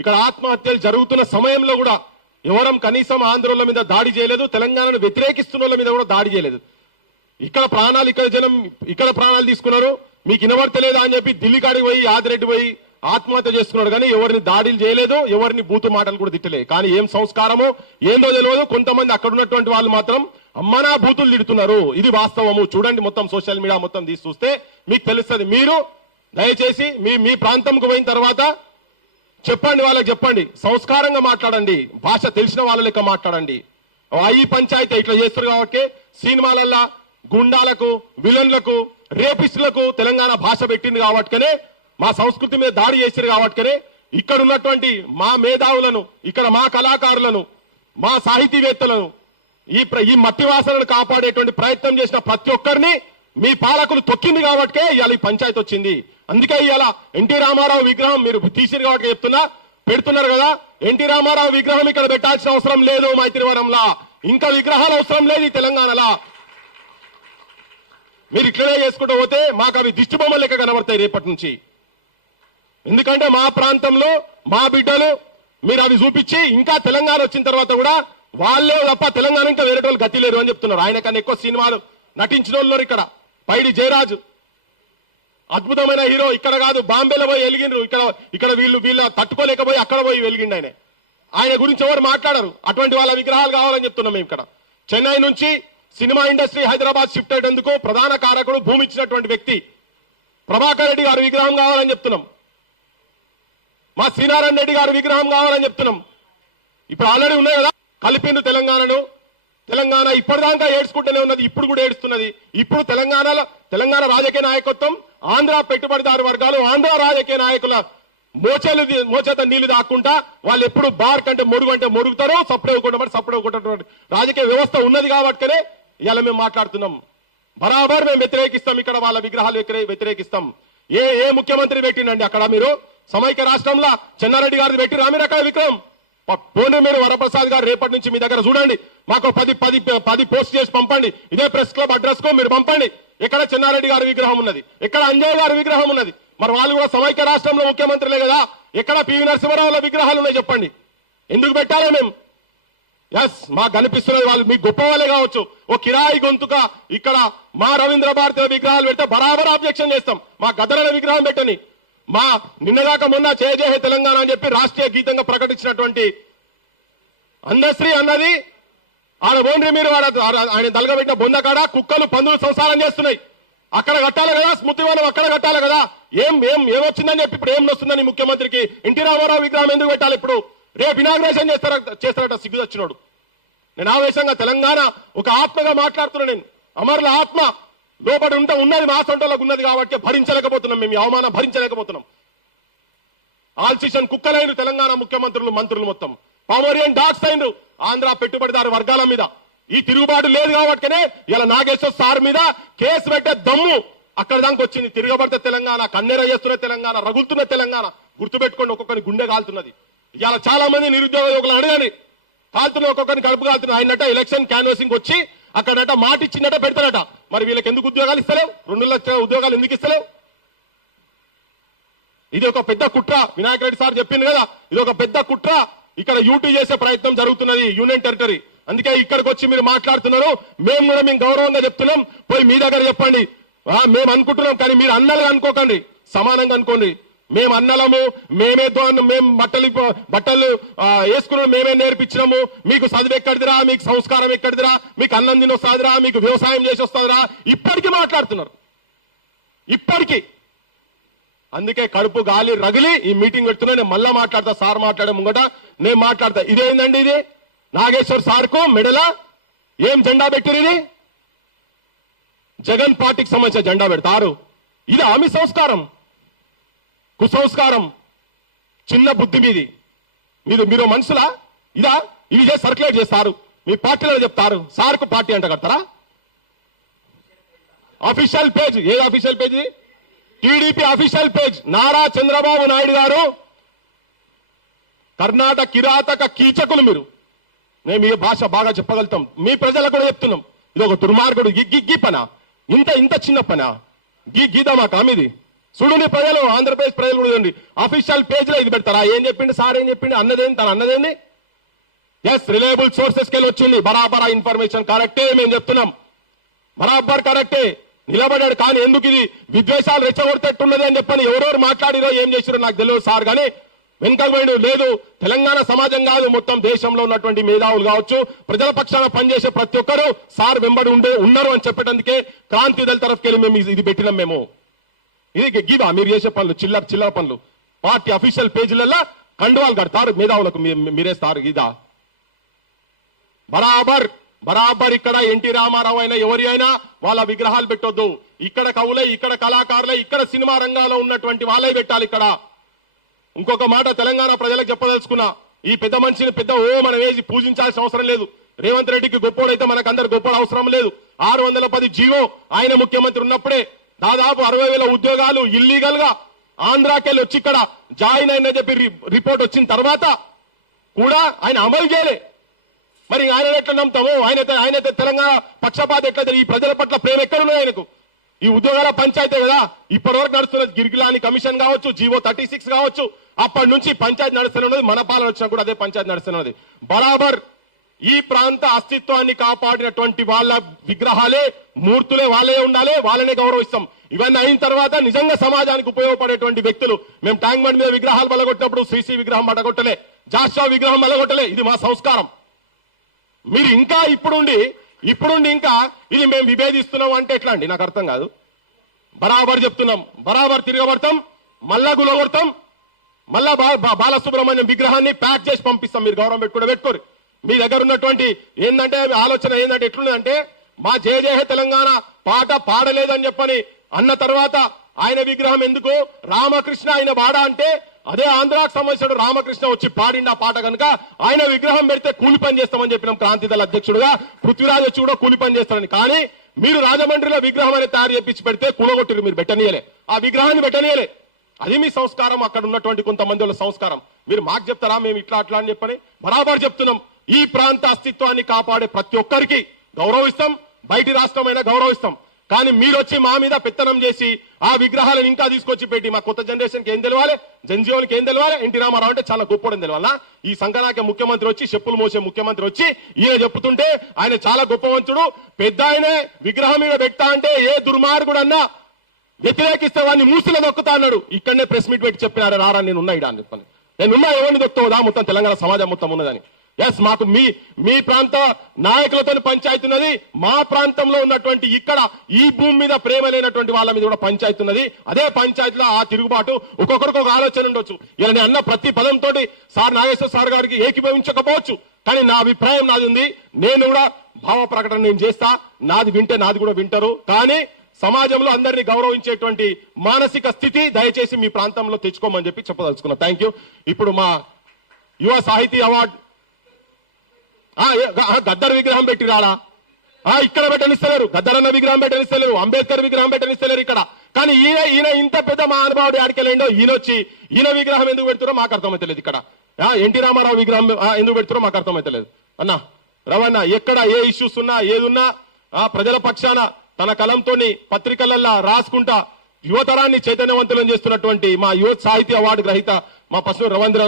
ఇక్కడ ఆత్మహత్యలు జరుగుతున్న సమయంలో కూడా ఎవరం కనీసం ఆంధ్రుల మీద దాడి చేయలేదు, తెలంగాణను వ్యతిరేకిస్తున్న వాళ్ళ మీద కూడా దాడి చేయలేదు. ఇక్కడ ప్రాణాలు, ఇక్కడ జనం ఇక్కడ ప్రాణాలు తీసుకున్నారు. మీకు వినబడతలేదా అని చెప్పి ఢిల్లీ కాడికి పోయి ఆదిరెడ్డి పోయి ఆత్మహత్య చేసుకున్నాడు. కానీ ఎవరిని దాడులు చేయలేదు, ఎవరిని బూతు మాటలు కూడా తిట్టలేదు. కానీ ఏం సంస్కారమో ఏందో తెలియదు. కొంతమంది అక్కడ ఉన్నటువంటి వాళ్ళు మాత్రం అమ్మనా బూతులు తిడుతున్నారు. ఇది వాస్తవము. చూడండి, మొత్తం సోషల్ మీడియా మొత్తం తీసి చూస్తే మీకు తెలుస్తుంది. మీరు దయచేసి మీ ప్రాంతంకు పోయిన తర్వాత చెప్పండి, వాళ్ళకి చెప్పండి, సంస్కారంగా మాట్లాడండి, భాష తెలిసిన వాళ్ళ లెక్క మాట్లాడండి. ఈ పంచాయతీ ఇట్లా చేస్తారు కాబట్టి సినిమాలల్లా గుండాలకు, విలన్లకు, రేపిస్టులకు తెలంగాణ భాష పెట్టింది కాబట్టినే, మా సంస్కృతి మీద దాడి చేశారు కాబట్టినే ఇక్కడ ఉన్నటువంటి మా మేధావులను, ఇక్కడ మా కళాకారులను, మా సాహితీవేత్తలను, ఈ మట్టి వాసనను కాపాడేటువంటి ప్రయత్నం చేసిన ప్రతి ఒక్కరిని మీ పాలకులు తొక్కింది కాబట్టే ఇవాళ ఈ పంచాయతీ వచ్చింది. అందుకే ఇవాళ ఎన్టీ రామారావు విగ్రహం మీరు తీసిరు కాబట్టి చెప్తున్నా, పెడుతున్నారు కదా. ఎన్టీ రామారావు విగ్రహం ఇక్కడ పెట్టాల్సిన అవసరం లేదు మైత్రివనంలా. ఇంకా విగ్రహాలు అవసరం లేదు ఈ తెలంగాణలా. మీరు ఇట్లనే చేసుకుంటూ పోతే మాకు అవి దిష్టి బొమ్మలు లెక్క కనబడతాయి రేపటి నుంచి. ఎందుకంటే మా ప్రాంతంలో మా బిడ్డలు మీరు అవి చూపించి ఇంకా తెలంగాణ వచ్చిన తర్వాత కూడా వాళ్ళే తప్ప తెలంగాణ ఇంకా వేరే వాళ్ళు గతి లేరు అని చెప్తున్నారు. ఆయన కన్నా ఎక్కువ సినిమాలు నటించిన వాళ్ళు ఇక్కడ పైడి జయరాజు అద్భుతమైన హీరో. ఇక్కడ కాదు, బాంబేలో పోయి వెలిగిండ్రు. ఇక్కడ వీళ్ళ తట్టుకోలేకపోయి అక్కడ పోయి వెలిగిండు. ఆయన గురించి ఎవరు మాట్లాడరు. అటువంటి వాళ్ళ విగ్రహాలు కావాలని చెప్తున్నాం మేము. ఇక్కడ చెన్నై నుంచి సినిమా ఇండస్ట్రీ హైదరాబాద్ షిఫ్ట్ అయ్యేందుకు ప్రధాన కారకుడు, భూమి ఇచ్చినటువంటి వ్యక్తి ప్రభాకర్ రెడ్డి గారి విగ్రహం కావాలని చెప్తున్నాం. మా శ్రీనారాయణ రెడ్డి గారి విగ్రహం కావాలని చెప్తున్నాం. ఇప్పుడు ఆల్రెడీ ఉన్నాయి కదా, కలిపిండు తెలంగాణను. తెలంగాణ ఇప్పటిదాకా ఏడ్చుకుంటూనే ఉన్నది, ఇప్పుడు కూడా ఏడుస్తున్నది. ఇప్పుడు తెలంగాణ రాజకీయ నాయకత్వం, ఆంధ్ర పెట్టుబడిదారు వర్గాలు, ఆంధ్ర రాజకీయ నాయకుల మోచేత నీళ్లు దాక్కుంటా వాళ్ళు ఎప్పుడు బార్ కంటే మొరుగు అంటే మొరుగుతారు, సప్పుడు ఇవ్వకుండా రాజకీయ వ్యవస్థ ఉన్నది కాబట్టినే ఇవాళ మేము మాట్లాడుతున్నాం. బరాబర్ మేము వ్యతిరేకిస్తాం. ఇక్కడ వాళ్ళ విగ్రహాలు వ్యతిరేకిస్తాం. ఏ ముఖ్యమంత్రి పెట్టిండండి అక్కడ? మీరు సమైక్య రాష్ట్రంలో చెన్నారెడ్డి గారిది పెట్టిరా మీరు అక్కడ విగ్రహం? పోండి మీరు. వరప్రసాద్ గారు రేపటి నుంచి మీ దగ్గర చూడండి, మాకు 10 పోస్ట్ చేసి పంపండి. ఇదే ప్రెస్ క్లబ్ అడ్రస్ కు మీరు పంపండి. ఎక్కడ చెన్నారెడ్డి గారి విగ్రహం ఉన్నది, ఎక్కడ అంజయ్ గారి విగ్రహం ఉన్నది. మరి వాళ్ళు కూడా సమైక్య రాష్ట్రంలో ముఖ్యమంత్రులే కదా. ఎక్కడ పివి నరసింహారావుల విగ్రహాలు ఉన్నాయి చెప్పండి. ఎందుకు పెట్టాలి మేము? ఎస్, మాకు కనిపిస్తున్నది వాళ్ళు మీకు గొప్ప వాళ్ళే కావచ్చు. ఓ కిరాయి గొంతుక ఇక్కడ మా రవీంద్ర భారతి విగ్రహాలు పెడితే బరాబర్ ఆబ్జెక్షన్ చేస్తాం. మా గదరల విగ్రహం పెట్టని, మా నిన్నగాక మొన్న జయ జయ హే తెలంగాణ అని చెప్పి రాష్ట్రీయ గీతంగా ప్రకటించినటువంటి అందశ్రీ అన్నది ఆడ ఓన్రీ మీరు ఆయన తలగబెట్టిన బొందకాడ కుక్కలు పందులు సంసారం చేస్తున్నాయి. అక్కడ కట్టాలి కదా స్మృతివనం, అక్కడ కట్టాలి కదా. ఏమొచ్చిందని చెప్పి ఇప్పుడు ఏం వస్తుందని ముఖ్యమంత్రికి ఎన్టీ రామారావు విగ్రహం ఎందుకు పెట్టాలి? ఇప్పుడు రేపు ఇనాగ్రేషన్ చేస్తారట సిగ్గు వచ్చినోడు. నేను ఆవేశంగా తెలంగాణ ఒక ఆత్మగా మాట్లాడుతున్నా. నేను అమరుల ఆత్మ లోపడి ఉన్నది మా సొంటలకు ఉన్నది కాబట్టి భరించలేకపోతున్నాం. మేము ఈ అవమానం భరించలేకపోతున్నాం. ఆల్సిషన్ కుక్కలైన తెలంగాణ ముఖ్యమంత్రులు, మంత్రులు మొత్తం పామోరియన్ డాగ్స్ అయినరు ఆంధ్ర పెట్టుబడిదారు వర్గాల మీద. ఈ తిరుగుబాటు లేదు కాబట్టినే ఇలా నాగేశ్వర సార్ మీద కేసు పెట్టే దమ్ము అక్కడ దానికి వచ్చింది. తిరగబడితే తెలంగాణ, కన్నెర చేస్తున్న తెలంగాణ, రగులుతున్న తెలంగాణ. గుర్తుపెట్టుకోండి, ఒక్కొక్కరిని గుండె కాలుతున్నది. ఇవాళ చాలా మంది నిరుద్యోగ యువకులు అడగని కాలుతున్న, ఒక్కొక్కరిని కడుపు కాలుతున్న. ఆయనట ఎలక్షన్ క్యాన్వాసింగ్ వచ్చి అక్కడట మాట ఇచ్చిందట పెడతారట. మరి వీళ్ళకి ఎందుకు ఉద్యోగాలు ఇస్తలేవు? 2 లక్షల ఉద్యోగాలు ఎందుకు ఇస్తలేవు? ఇది ఒక పెద్ద కుట్ర. వినాయక్ రెడ్డి సార్ చెప్పింది కదా, ఇది ఒక పెద్ద కుట్ర. ఇక్కడ యూటీ చేసే ప్రయత్నం జరుగుతున్నది యూనియన్ టెరిటరీ. అందుకే ఇక్కడికి వచ్చి మీరు మాట్లాడుతున్నారు. మేము కూడా మేము గౌరవంగా చెప్తున్నాం. పోయి మీ దగ్గర చెప్పండి. మేము అనుకుంటున్నాం, కానీ మీరు అన్నలుగా అనుకోకండి, సమానంగా అనుకోండి. మేము అన్నలము, మేము బట్టలు వేసుకున్నాం, మేమే నేర్పించినాము. మీకు చదువు ఎక్కడిదిరా, మీకు సంస్కారం ఎక్కడిదిరా, మీకు అన్నం తిని వస్తుందిరా, మీకు వ్యవసాయం చేసి వస్తుందిరా, ఇప్పటికీ మాట్లాడుతున్నారు. ఇప్పటికీ అందుకే కడుపు గాలి రగిలి ఈ మీటింగ్ పెడుతున్నా. నేను మళ్ళా మాట్లాడతా, సార్ మాట్లాడే ముంగట నేను మాట్లాడతా. ఇదేందండి ఇది? నాగేశ్వర్ సార్కు మెడల ఏం జెండా పెట్టిరు? ఇది జగన్ పార్టీకి సంబంధించిన జెండా పెడతారు. ఇది ఆమె సంస్కారం, కుసంస్కారం, చిన్న బుద్ధి మీది. మీరు మనుషులా? ఇదా? ఇవి చేసి సర్క్యులేట్ చేస్తారు, మీ పార్టీలో చెప్తారు. సార్కు పార్టీ అంట కడతారా? అఫీషియల్ పేజ్, ఏది official page? TDP official page. Nara Chandrababu Naidu గారు కర్ణాటక కిరాతక కీచకులు మీరు. మేము మీ భాష బాగా చెప్పగలుగుతాం, మీ ప్రజలకు కూడా చెప్తున్నాం. ఇది ఒక దుర్మార్గుడు. గిగ్గి పనా? ఇంత చిన్న పనా? గీదామా కామిది? చూడండి ప్రజలు, ఆంధ్రప్రదేశ్ ప్రజలు కూడా చూడండి. అఫీషియల్ పేజ్ లో ఇది పెడతారా? ఏం చెప్పిండు సార్, ఏం చెప్పిండు, అన్నదేంది, తను అన్నదేంది? ఎస్, రిలయబుల్ సోర్సెస్ కెళ్ళి వచ్చింది బరాబరా ఇన్ఫర్మేషన్. కరెక్టే, మేము చెప్తున్నాం, బరాబర్ కరెక్టే నిలబడ్డాడు. కానీ ఎందుకు ఇది విద్వేషాలు రెచ్చగొడతట్టున్నది అని చెప్పని ఎవరెవరు మాట్లాడిరో ఏం చేసిరో నాకు తెలియదు సార్. కానీ వెనుకబడి లేదు, తెలంగాణ సమాజం కాదు, మొత్తం దేశంలో ఉన్నటువంటి మేధావులు కావచ్చు, ప్రజల పక్షాన పనిచేసే ప్రతి ఒక్కరు సార్ వెంబడి ఉన్నారు అని చెప్పేటందుకే క్రాంతి దళ తరఫుకెళ్ళి మేము ఇది పెట్టినాం. మేము ఇది గివా మీరు చేసే పనులు, చిల్లర పనులు. పార్టీ అఫీషియల్ పేజీలలో కండువాలు కడతారు, మేధావులకు మీరేస్తారు. ఇదా బరాబర్ ఇక్కడ ఎన్టీ రామారావు అయినా ఎవరి అయినా వాళ్ళ విగ్రహాలు పెట్టొద్దు. ఇక్కడ కవులే, ఇక్కడ కళాకారులే, ఇక్కడ సినిమా రంగాల్లో ఉన్నటువంటి వాళ్ళే పెట్టాలి. ఇక్కడ ఇంకొక మాట తెలంగాణ ప్రజలకు చెప్పదలుచుకున్నా, ఈ పెద్ద మనిషిని పెద్ద మనం వేసి పూజించాల్సిన అవసరం లేదు. రేవంత్ రెడ్డికి గొప్పోడైతే మనకందరు గొప్పోడు అవసరం లేదు. 610 జీవో ఆయన ముఖ్యమంత్రి ఉన్నప్పుడే దాదాపు 60,000 ఉద్యోగాలు ఇల్లీగల్ గా ఆంధ్రాకెళ్ళి వచ్చి ఇక్కడ జాయిన్ అయిన చెప్పి రిపోర్ట్ వచ్చిన తర్వాత కూడా ఆయన అమలు చేయలే. మరి ఆయన ఎట్లా నమ్ముతాము? ఆయనైతే తెలంగాణ పక్షపాత ఎట్లా, ఈ ప్రజల పట్ల ప్రేమ ఎక్కడున్నాయి ఆయనకు? ఈ ఉద్యోగాల పంచాయతీ కదా ఇప్పటివరకు నడుస్తున్నది. గిరిగిలాని కమిషన్ కావచ్చు, జీవో 36 కావచ్చు, అప్పటి నుంచి పంచాయతీ నడుస్తున్నది. మన పాలన వచ్చినా కూడా అదే పంచాయతీ నడుస్తున్నది. బరాబర్ ఈ ప్రాంత అస్తిత్వాన్ని కాపాడినటువంటి వాళ్ళ విగ్రహాలే, మూర్తులే వాళ్ళే ఉండాలి, వాళ్ళనే గౌరవిస్తాం. ఇవన్నీ అయిన తర్వాత నిజంగా సమాజానికి ఉపయోగపడేటువంటి వ్యక్తులు. మేము ట్యాంక్ బండ్ మీద విగ్రహాలు బలగొట్టినప్పుడు శ్రీశ్రీ విగ్రహం బలగొట్టలే, జాషువా విగ్రహం బలగొట్టలే. ఇది మా సంస్కారం. మీరు ఇంకా ఇప్పుడుండి ఇంకా ఇది మేము విభేదిస్తున్నాం అంటే ఎట్లా అండి? నాకు అర్థం కాదు. బరాబర్ చెప్తున్నాం, బరాబర్ తిరగబడతాం, మళ్ళా గులగొడతాం, మళ్ళా బాలసుబ్రహ్మణ్యం విగ్రహాన్ని ప్యాక్ చేసి పంపిస్తాం. మీరు గౌరవం పెట్టుకోరు. మీ దగ్గర ఉన్నటువంటి ఏంటంటే ఆలోచన ఏంటంటే ఎట్లుందంటే, మా జయ జయ తెలంగాణ పాట పాడలేదని చెప్పని అన్న తర్వాత ఆయన విగ్రహం ఎందుకు, రామకృష్ణ ఆయన వాడా అంటే అదే ఆంధ్రాకు సంబంధించిన రామకృష్ణ వచ్చి పాడిండి ఆ పాట కనుక ఆయన విగ్రహం పెడితే కూలి పని చేస్తామని చెప్పినాం. క్రాంతి దళ అధ్యక్షుడుగా పృథ్వీరాజ్ వచ్చి కూడా కూలి పని చేస్తారని. కానీ మీరు రాజమండ్రిలో విగ్రహం అనేది తయారు చేపించి పెడితే కూలగొట్టిరు, మీరు పెట్టనీయలే, ఆ విగ్రహాన్ని పెట్టనీయలే. అది మీ సంస్కారం, అక్కడ ఉన్నటువంటి కొంతమంది వాళ్ళ సంస్కారం. మీరు మాకు చెప్తారా మేము ఇట్లా అట్లా అని చెప్పని? బరాబర్ చెప్తున్నాం, ఈ ప్రాంత అస్తిత్వాన్ని కాపాడే ప్రతి ఒక్కరికి గౌరవిస్తాం, బయటి రాష్ట్రమైనా గౌరవిస్తాం. కానీ మీరు వచ్చి మా మీద పెత్తనం చేసి ఆ విగ్రహాలను ఇంకా తీసుకొచ్చి పెట్టి మా కొత్త జనరేషన్ కి ఏం తెలవాలి, జనజీవన్కి ఏం తెలవాలి? ఎన్టీ రామారావు అంటే చాలా గొప్పడని తెలవాలా? ఈ సంకనాకే ముఖ్యమంత్రి వచ్చి, చెప్పులు మోసే ముఖ్యమంత్రి వచ్చి ఈయన చెప్తుంటే ఆయన చాలా గొప్పవంతుడు, పెద్ద ఆయనే విగ్రహం మీద పెడతా అంటే ఏ దుర్మార్గుడు అన్నా వ్యతిరేకిస్తే వాడిని మూసిలో నొక్కుతా అన్నాడు. ఇక్కడనే ప్రెస్ మీట్ పెట్టి చెప్పినారు, రారా నేను ఉన్నా ఇడా అని చెప్పని. నేనున్నా ఎవరిని దొక్కుతావుదా? మొత్తం తెలంగాణ సమాజం మొత్తం ఉన్నదని. ఎస్, మాకు మీ ప్రాంత నాయకులతో పంచాయతీ ఉన్నది. మా ప్రాంతంలో ఉన్నటువంటి ఇక్కడ ఈ భూమి మీద ప్రేమ లేనటువంటి వాళ్ళ మీద కూడా పంచాయతీ ఉన్నది. అదే పంచాయతీలో ఆ తిరుగుబాటు ఒక్కొక్కరికి ఒక ఆలోచన ఉండొచ్చు. ఇలా నేను అన్న ప్రతి పదంతో సార్ నాగేశ్వర సార్ గారికి ఏకీభవించకపోవచ్చు, కానీ నా అభిప్రాయం నాది ఉంది. నేను కూడా భావ ప్రకటన నేను చేస్తా, నాది వింటే నాది కూడా వింటారు. కానీ సమాజంలో అందరినీ గౌరవించేటువంటి మానసిక స్థితి దయచేసి మీ ప్రాంతంలో తెచ్చుకోమని చెప్పి చెప్పదలుచుకున్నా. Thank you. ఇప్పుడు మా యువ సాహితీ అవార్డు గద్దర్ విగ్రహం పెట్టిరాడా? ఇక్కడ పెట్టనిస్తలేరు, గద్దర్ అన్న విగ్రహం పెట్టనిస్తలేరు, అంబేద్కర్ విగ్రహం పెట్టనిస్తలేరు ఇక్కడ. కానీ ఈయన ఇంత పెద్ద మహానుభావుడు ఆడికెళ్ళండో ఈయన విగ్రహం ఎందుకు పెడుతురో మాకు అర్థమైతలేదు. ఇక్కడ ఎన్టీ రామారావు విగ్రహం ఎందుకు పెడుతురో మాకు అర్థమైతలేదు. అన్న రవణ ఎక్కడ ఏ ఇష్యూస్ ఉన్నా ఏదున్నా ప్రజల పక్షాన తన కలంతో పత్రికలల్లా రాసుకుంటా యువతరాన్ని చైతన్యవంతులను చేస్తున్నటువంటి మా యువ సాహితీ అవార్డు గ్రహీత మా పశువు రవీంద్ర